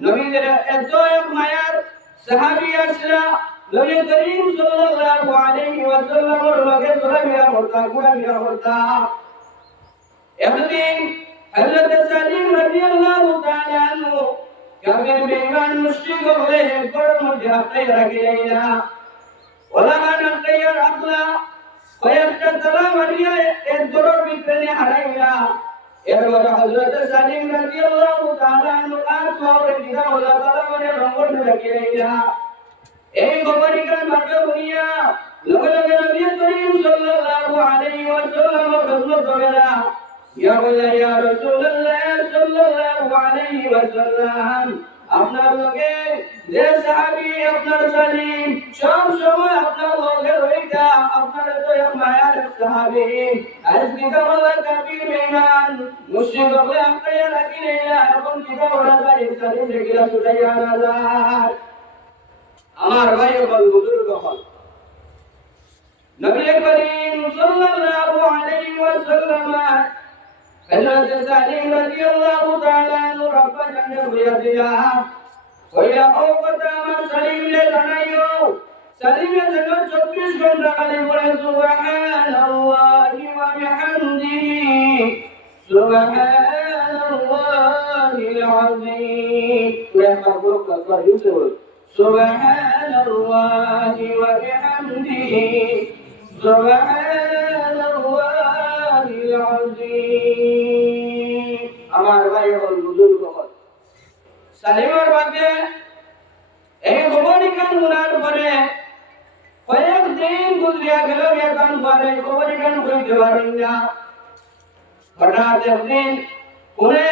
নবীদের এত এক মায়ার সাহাবী আসলা নবী করিম সাল্লাল্লাহু আলাইহি ওয়াসাল্লামের লগে চলাফেরা করতা ঘোরাফেরা করতা একদিন হযরত সালিম রাদিয়াল্লাহু তাআলা আনহু কাফির বেঈমান মুশরিক হয়ে ঘরের মধ্যে আটকে রাখিলেন ওলা আটকে রাখলা কয়েকটা তালা মারিয়া এক ঘরের ভিতরে হারাইলা এরপর হযরত সালিম রাদিয়াল্লাহু তাআলা আনহু আত্মারে দিদা ওলা তালা মারিয়া রঙ্গন রাখিলেন এই গোবরিকার ভাগ্য দুনিয়া লগে লগে নবী করিম সাল্লাল্লাহু আলাইহি ওয়াসাল্লাম খদমত করেলা ইয়া রাসূলুল্লাহ সাল্লাল্লাহু আলাইহি ওয়াসাল্লাম আপনার লগে যে সাহাবী আপনার সালিম সব সময় আপনার লগে রইতা আপনার তো এক মায়ার সাহাবী আজকে কামাল কাবির বেঈমান মুশরিক হবে আপনারা রাখিলেন এখন কি বড় ভাই সালিম দেখিলা ছুটাইয়া না যায় আমার ভাই বল বুজুর্গ হল নবী করিম সাল্লাল্লাহু আলাইহি ওয়াসাল্লাম হযরত সালিম রাদিয়াল্লাহু তাআলা আনহু রব্বা জানে হইয়া দিলা কইলা ও কথা আমার সালিমে জানাইও সালিমে যেন 24 ঘন্টা খালি পড়ে সুবহানাল্লাহি ওয়া বিহামদিহি সুবহানাল্লাহিল আযীম ওয়া মাবরুক আল্লাহ ইউসুফ সুবহানাল্লাহি ওয়া বিহামদিহি সুবহানাল্লাহিল আযীম আমার ভাই হল বুজুর্গ হল সালিমের বাদে এই গোবরিকান মুনার পরে কয়েক দিন গুজরিয়া গেল এখন পরে গোবরিকান হইতে পারেন না হঠাৎ একদিন কোনে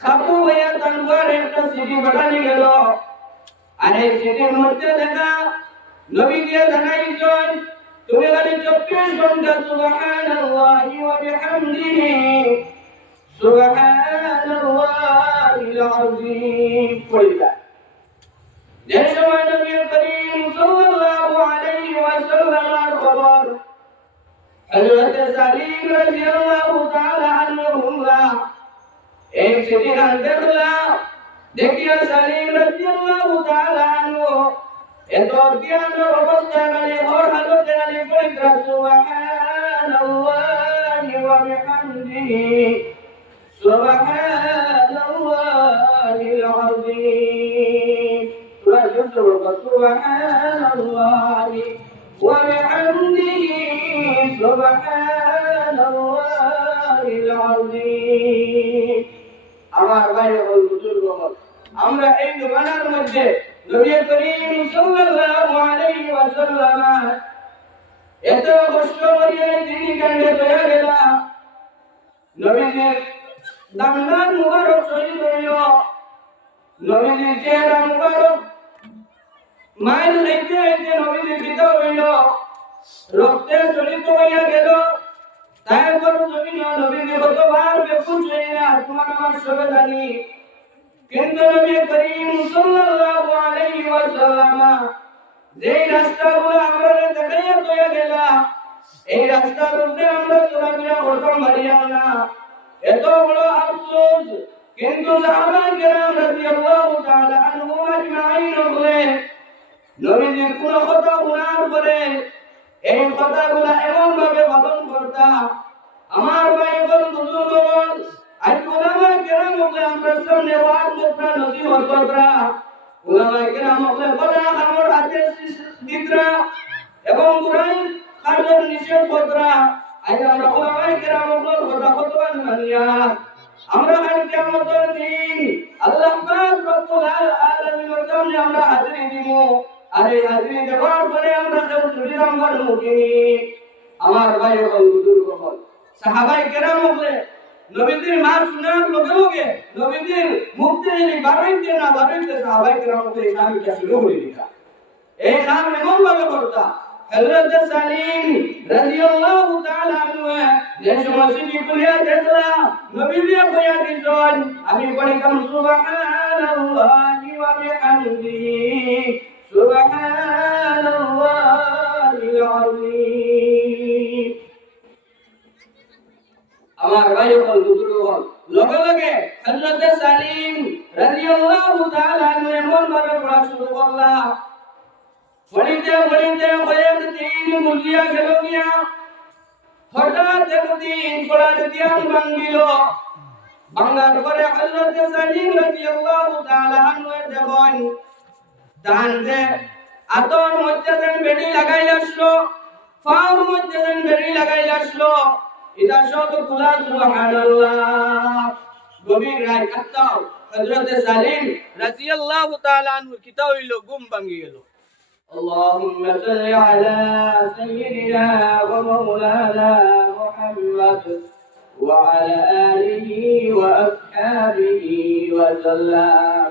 খাপু হইয়া তানবার একটা সিটি বাটানি গেল আর এই সিটির মধ্যে দেখা নবী দিয়ে জানাইছেন তুমি খালি 24 ঘন্টা সুবহানাল্লাহি ওয়া বিহামদিহি সুবহানাল্লাহিল আযীম পড়িলা যে সময় নবী করিম সাল্লাল্লাহু আলাইহি ওয়াসাল্লামের খবর হযরত সালিম রাদিয়াল্লাহু তাআলা আনহু এই সিটিখান দেখলা দেখিয়া সালিম রাদিয়াল্লাহু তাআলা আনহু এত জ্ঞানের অবস্থা মানে ওর হালতে মানে পড়িলা সুবহানাল্লাহি ওয়া বিহামদিহি সুবহানাল্লাহিল আযীম সুবহানাল্লাহি ওয়া বিহামদিহি সুবহানাল্লাহিল আযীম আমার ভাই ও বুজুর্গ আমরা এই জমানার মধ্যে নবী করিম সাল্লাল্লাহু আলাইহি ওয়াসাল্লাম এত কষ্ট করে তিনি কান্দে হয়ে গেল নবীজির দামদান মুবারক শরীর হইল নবীজির চেহারা মুবারক মায়ের হইতে হইতে নবীজির পিতা হইল রক্তে জড়িত হইয়া গেল তারপর নবীজি কতবার বেকুল হইয়া তোমার আমার সবে জানি কিন্তু নবী করিম সাল্লাল্লাহু আলাইহি ওয়াসাল্লাম যেই রাস্তাগুলো আমরা দেখাইয়া হয়ে গেল এই রাস্তার উপরে আমরা চলাফেরা করতাম পারিয়া না এত বড় আফসোস কিন্তু সাহাবায়ে কেরাম রাদিয়াল্লাহু তাআলা আনহুম আজমাইন বলে নবীজির কোন কথা শোনার পরে এই কথাগুলো এমন ভাবে পালন করতা আমার ভাই বল বুজুর্গগণ আজ উলামায়ে কেরাম বলে আমরা সামনে ওয়াজ করতা নসিহত করতা উলামায়ে কেরাম বলে বলা আমার হাতে দিতরা এবং কুরআন কাজের নিষেধ করতা আজ আমরা উলামায়ে কেরাম বলে কথা কথা মানিয়া আমরা কাল কিয়ামতের দিন আল্লাহ পাক রব্বুল আলামিনের সামনে আমরা হাজির দিব আর এই হাজির দেওয়ার পরে আমরা কেউ ছুটি নাম্বার মুখিনি আমার ভাই ও বুজুর্গ হল সাহাবায়ে কেরাম বলে নবীজির মা শোনার লগে লগে নবীজির মুখ থেকে বারইতে না বারইতে সাহাবায়ে কেরাম বলে এই কামটা শুরু করে দিতা এই কাম এমন ভাবে করতা হযরত সালিম রাদিয়াল্লাহু তাআলা আনহু যে সময় সিটি খুলিয়া দেখলা নবীজি কইয়া দিছেন আমি পড়িলাম সুবহানাল্লাহি ওয়া বিহামদিহি সুবহানাল্লাহিল আযীম আমার ভাই বল বুজুর্গ হল লগে লগে হযরত সালিম রাদিয়াল্লাহু তাআলা আনহু এমন ভাবে পড়া শুরু করলা পড়িতে পড়িতে কয়েকদিন মুলিয়া গেল গিয়া হঠাৎ একদিন পড়ার ধ্যান ভাঙ্গিল ভাঙ্গার পরে হযরত সালিম রাদিয়াল্লাহু তাআলা আনহু দেখেন ডান যে আতর মধ্যে যেন বেড়ি লাগাই আসলো ফার মধ্যে যেন বেড়ি লাগাই আসলো এটা সব খোলা সুবহানাল্লাহ গভীর রাত কাটাও হযরত সালিম রাদিয়াল্লাহু তাআলা আনহু কিতা হইল ঘুম ভাঙ্গি গেল اللهم صل على سيدنا ومولانا محمد وعلى آله وأصحابه وسلم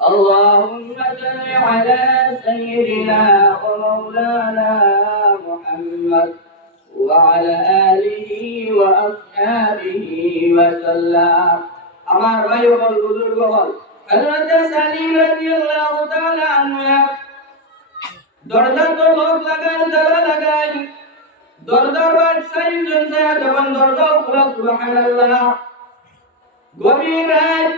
اللهم صل على سيدنا ومولانا محمد وعلى آله وأصحابه وسلم আমার ভাই ও বুজুর্গ হল হযরত সালিম রাদিয়াল্লাহু তাআলা আনহু দরজা তো লোক লাগান তালা লাগাই দরজার বাদ সাইজন সায়া যখন দরজা খোলা সুবহানাল্লাহ গভীর রাত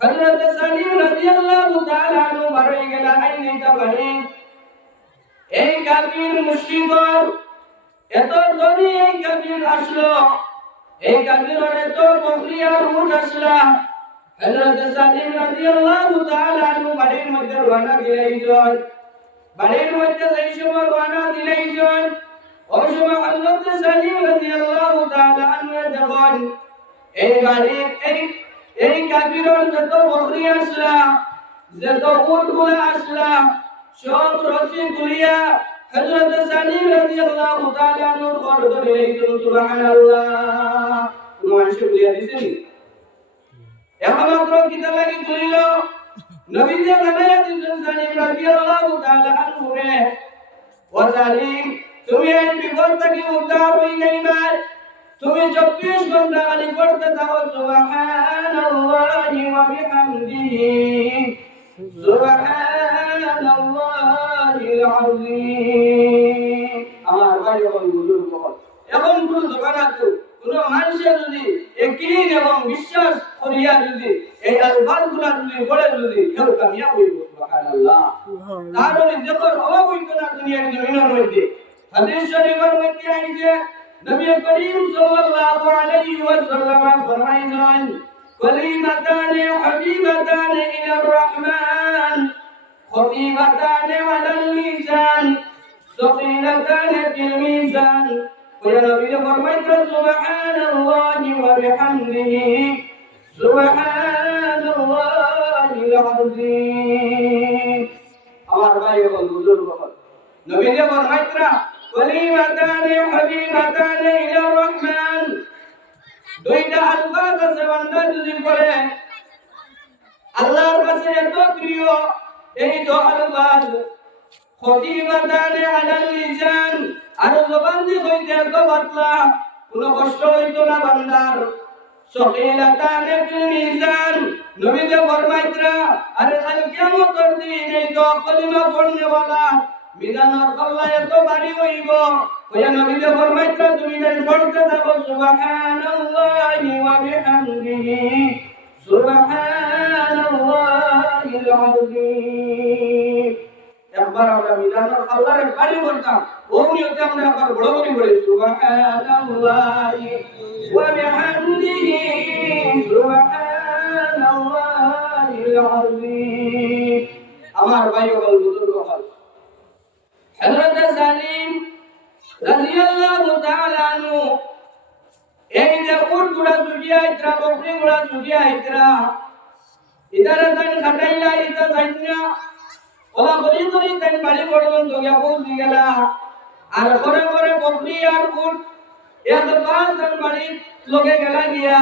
হযরত সালিম রাদিয়াল্লাহু তাআলা আনহু বাড়ি গেল আইনিটা বাড়ি এই কাফির মুশরিকর এত ধনী এই কাফির আসলো এই কাফিরের এত বকরি আর উট আসলা হযরত সালিম রাদিয়াল্লাহু তাআলা আনহু বাড়ির মধ্যে রওনা দিলেন বাড়ির মধ্যে যেই সময় রওনা দিলেন ওই সময় হযরত সালিম রাদিয়াল্লাহু তাআলা আনহু দেখেন এই বাড়ির এই কাফিরের যত বকরি আসলা যত উটগুলো আসলা সব রশি গুলিয়া হযরত সালিম রাদিয়াল্লাহু তাআলা আনহু ঘর ধরে নিলেন সুবহানাল্লাহ মানুষ গুলিয়া দিছেন এখন মাত্র কিতা লাগি কইল নবী যে জানায়া দিছেন সালিম রাদিয়াল্লাহু তাআলা আনহু রে ও সালিম তুমি এই বিপদ থেকে উদ্ধার হই যাইবা তুমি 24 ঘন্টা খালি পড়তে থাকো সুবহানাল্লাহি ওয়া বিহামদিহি সুবহানাল্লাহিল আযীম আমার ভাই ও বুজুর্গ এখন কোন জগন্নাথ কোন মানুষের যদি একই এবং বিশ্বাস করিয়া যদি এই আলফাজগুলা যদি পড়ে যদি কেউ কামিয়াব হইব সুবহানাল্লাহ তাহলে যখন অভাব হইতো না দুনিয়ার জমিনের মধ্যে হাদিস শরীফের মধ্যে আইছে নবী করিম সাল্লাল্লাহু আলাইহি ওয়াসাল্লাম ফরমাইলেন কলিমাতান হাবিবাতান ইলার রহমান খফিফাতান আলাল লিসান সকিলাতান ফিল মিজান ওয়া নবী ফরমাইলেন সুবহানাল্লাহি ওয়া বিহামদিহি সুবহানাল্লাহিল আযীম আমার ভাই ও বুজুর্গ নবী যে ফরমাইলেন কলিমাতান হাবিবাতান ইলার রহমান দুইটা আলফাজ আছে বান্দা যদি পড়ে আল্লাহর কাছে এত প্রিয় এই তো আলফাজ খফিফাতান আলাল লিসান আর জবান দিয়ে হইতে এত পাতলা কোনো কষ্ট হইতো না বান্দার সকিলাতান ফিল মিজান নবী যে ফরমাইতরা আরে কাল কিয়ামতের দিন এই তো কলিমা পড়নে वाला মিজানের পাল্লা এত ভারী হইব ওয়া নবী যে ফরমাইতরা তুমি যেন পড়তে থাকো সুবহানাল্লাহি ওয়া বিহামদিহি সুবহানাল্লাহিল আযীম একবার আমরা মিজানের পাল্লারে ভারী করতাম ও নিয়তে আমরা একবার বড় করে বলি সুবহানাল্লাহি ওয়া বিহামদিহি সুবহানাল্লাহিল আযীম আমার ভাই ও বুজুর্গ হল হযরত সালিম রাদিয়াল্লাহু তাআলা আনহু এই যে উটগুলা ছুটিয়া ইতরা বকরিগুলা ছুটিয়া ইতরা ইদারে তাই খাটাইলা ইতা জান্না ওলা গরি গরি তাই বাড়ি পর্যন্ত গিয়া পৌঁছে গেলা আর ঘরে ঘরে বকরি আর উট এক পাঁচ তার বাড়ি লগে গেলা গিয়া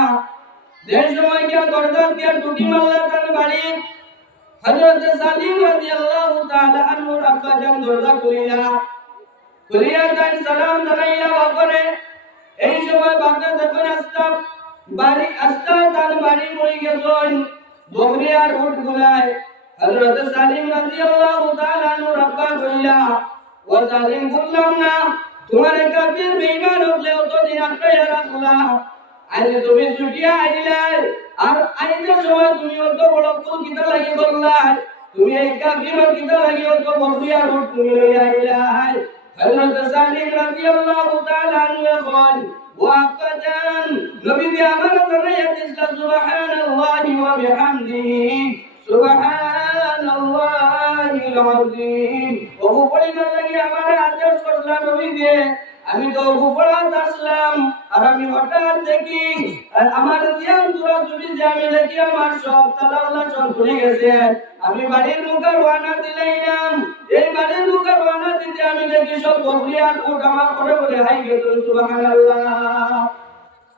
দেড় সময় গিয়া দরজা দিয়া টুটি মারলা তার বাড়ি হযরত সালিম রাদিয়াল্লাহু তাআলা আনহু আব্বা জান দরজা খুলিয়া তাই সালাম জানাইলা বাপরে এই সময় বাপকে যখন আসতাম বাড়ি আসতা তার বাড়ি পড়ে গেছেন বকরি আর উট গুলায় হযরত সালিম রাদিয়াল্লাহু তাআলা আনহু আব্বা কইলা ও সালিম বললাম না তোমার কাফির বেঈমান হলেও তো দিন আটকায়া রাখলা আজ তুমি ছুটিয়া আইলা আর আইনের সময় তুমি অত বড় কুল কিতা লাগি করলাই, তুমি এই কাফিরের কিতা লাগি অত বকরিয়া রূপ তুমি লইয়া আইলাই। হযরত সালিম রাদিয়াল্লাহু তাআলা আনহু কন ওয়াকাদান নবী আমার জানাইয়া দিছিল সুবহানাল্লাহি ওয়া বিহামদিহি সুবহানাল্লাহিল আযীম। ওগো পরিমাণ লাগি আমার আদেশ করলা নবী দিয়ে, আমি তো উপরাত আসলাম আর আমি হঠাৎ দেখি আমার ধ্যান দূরা চুরি যে আমি দেখি আমার সব তালাওয়ালা সব খুলে গেছে। আমি বাড়ির মুখে রওনা দিলাম, এই বাড়ির মুখে রওনা দিতে আমি দেখি সব বকরিয়ার উট আমার করে করে হাই গেছে। সুবহানাল্লাহ।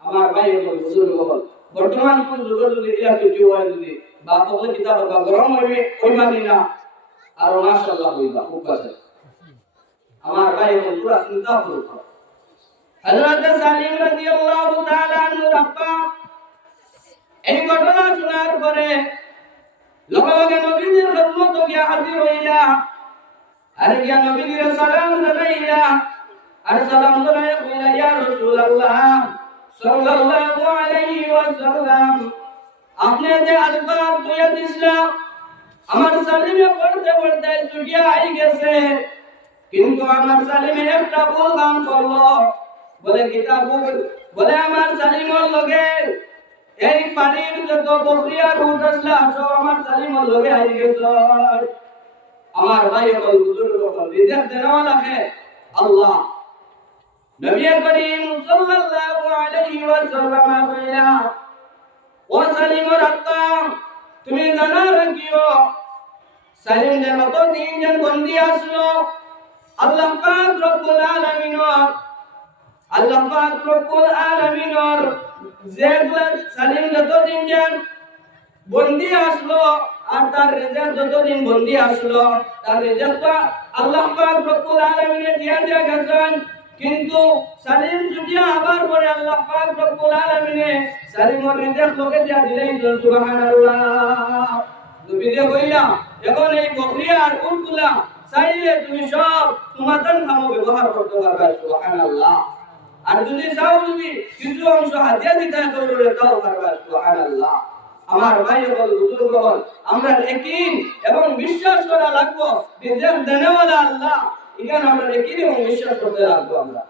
আমার ভাই বল বুজুর্গ বল বর্তমান কোন যুগে যদি ইয়া কিছু হয় যদি বা বলে কিতাব বা গরম হইবে ওই মানি না আর মাশাআল্লাহ হইবা খুব কাছে। আমার ভাই বল পুরা চিন্তা করো। হযরত সালিম রাদিয়াল্লাহু তাআলা আনহু আব্বা এই ঘটনা শোনার পরে লগে লগে নবীর খিদমতে গিয়া হাজির হইলা, আর গিয়া নবীর সালাম জানাইলা, আর সালাম জানাইয়া কইলা ইয়া রাসূলুল্লাহ সাল্লাল্লাহু আলাইহি ওয়াসাল্লাম, আপনি যে আলফাজ কইয়া দিছিলা আমার সালিমে পড়তে পড়তে ছুটিয়া আই গেছে, কিন্তু আমার সালিমে একটা ভুল কাম করলো। বলে কিতাব বলে আমার সালিমর লগে এই পানির যত বকরিয়ার উট আসলা সব আমার সালিমর লগে আই গেছে। আমার ভাই বল বুজুর্গ বল রিজিক দেওয়ালা হে আল্লাহ। নবী করিম সাল্লাল্লাহু আলাইহি ওয়াসাল্লাম কইলা ও সালিমর আত্মা তুমি জানা রাখিও সালিম যে মত তিনজন বন্দী আসলো আল্লাহ পাক রব্বুল আলামিনের যে সালিম যতদিন যান বন্দী আসলো আর তার রেজাল্ট যতদিন বন্দী আসলো তার রেজাল্টটা আল্লাহ পাক রব্বুল আলামিনে দিয়া গেছেন। কিন্তু সালিম ছুটিয়া আবার পরে আল্লাহ পাক রব্বুল আলামিনে সালিমের রেজাল্ট লোকে দিয়া দিলেন। সুবহানাল্লাহ। নবী যে কইলা এখন এই বকরিয়া আর উটগুলা চাইলে তুমি সব তোমাদের নামে ব্যবহার করতে পারবে। সুবহানাল্লাহ। আর যদি চাও যদি কিছু অংশ হাতিয়া দিতে করবে তাও পারবে। সুবহানাল্লাহ। আমার ভাই বল বুজুর্গ বল আমরা ইয়াকিন এবং বিশ্বাস করা লাগবো যে দেনেওয়ালা আল্লাহ, এখানে আমরা ইয়াকিন এবং বিশ্বাস করতে লাগবো আমরা।